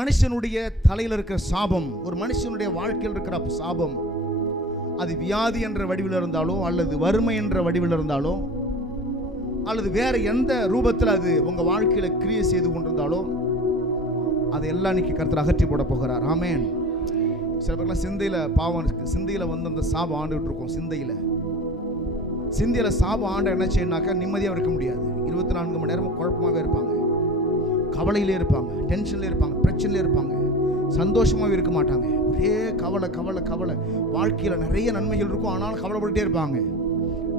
மனுஷனுடைய தலையில் இருக்கிற சாபம் ஒரு மனுஷனுடைய வாழ்க்கையில் இருக்கிற சாபம் அது வியாதி என்ற வடிவில் இருந்தாலோ அல்லது வறுமை என்ற வடிவில் இருந்தாலோ அல்லது வேற எந்த ரூபத்தில் அது உங்கள் வாழ்க்கையில் கிரியை செய்து கொண்டிருந்தாலோ அதை எல்லாம் இன்னைக்கு கருத்தில் அகற்றி போட போகிறார். ஆமேன். சில பேர்லாம் சிந்தையில் பாவம் சிந்தையில் வந்து அந்த சாபம் ஆண்டுகிட்டு இருக்கோம் சிந்தையில். சிந்தையில் சாபம் ஆண்ட என்ன செய்யணாக்கா நிம்மதியாக இருக்க முடியாது. இருபத்தி நான்கு மணி நேரமும் குழப்பமாகவே இருப்பாங்க. கவலையிலே இருப்பாங்க டென்ஷனில் இருப்பாங்க பிரச்சனையில இருப்பாங்க. சந்தோஷமாகவே இருக்க மாட்டாங்க. ஒரே கவலை கவலை கவலை. வாழ்க்கையில் நிறைய நன்மைகள் இருக்கும் ஆனாலும் கவலைப்பட்டுட்டே இருப்பாங்க.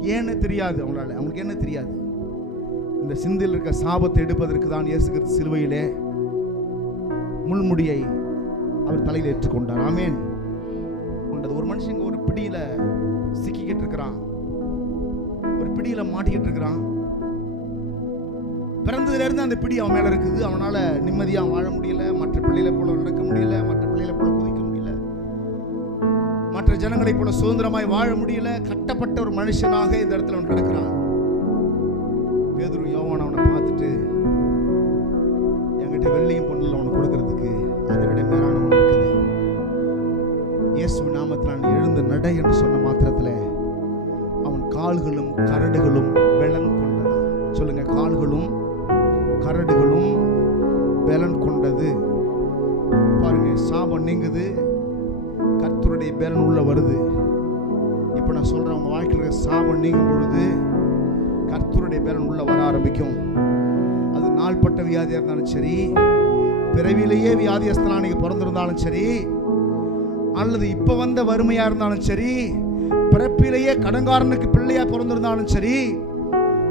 ஏன்னு தெரியாது அவங்களால. அவங்களுக்கு என்ன தெரியாது? இந்த சிந்தையில் இருக்க சாபத்தை எடுப்பதற்கு தான் இயேசு சிலுவையிலே முள்முடியை அவர் தலையில் ஏற்றுக்கொண்டார். ஆமேன். கொண்டது ஒரு மனுஷங்க ஒரு பிடியில் சிக்கிக்கிட்டு இருக்கிறான். ஒரு பிடியில் மாட்டிக்கிட்டு இருக்கிறான். பிறந்ததுலேருந்து அந்த பிடி அவன் மேலே இருக்குது. அவனால் நிம்மதியாக வாழ முடியல. மற்ற பிள்ளைகளை போல நடக்க முடியல. மற்ற பிள்ளைகளை போல குதிக்க முடியல. மற்ற ஜனங்களைப் போல சுதந்திரமாய் வாழ முடியல. கட்டப்பட்ட ஒரு மனுஷனாக இந்த இடத்துல அவன் கிடக்கிறான். பேதுரு யோவான் அவனை பார்த்துட்டு என்கிட்ட வெள்ளியும் பொண்ணில் அவனை கொடுக்கறதுக்கு அதை விட மேலான ஒன்று இருக்குது. இயேசு நாமத்தில் நான் எழுந்து நடை என்று சொன்ன மாத்திரத்தில் அவன் கால்களும் கரடுகளும் பெலன் கொண்டதான் சொல்லுங்க கால்களும் கரடுகளும் பலன் கொண்டது. பாருங்க சாபம் நீங்குது. கர்த்தருடைய பலன் உள்ள வருது. இப்போ நான் சொல்றேன் உங்க வாழ்க்கையில் இருக்க சாபம் நீங்கும் பொழுது கர்த்தருடைய பலன் உள்ள வர ஆரம்பிக்கும். அது நாள்பட்ட வியாதியாக இருந்தாலும் சரி பிறவிலேயே வியாதியஸ்தனா நீங்க பிறந்திருந்தாலும் சரி அல்லது இப்போ வந்த வறுமையா இருந்தாலும் சரி பிறப்பிலேயே கடங்காரனுக்கு பிள்ளையா பிறந்திருந்தாலும் சரி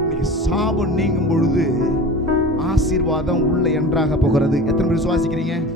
இன்னைக்கு சாபம் நீங்கும் பொழுது ஆசீர்வாதம் உள்ள என்றாக போகிறது. எத்தனை பேர் விசுவாசிக்கிறீங்க?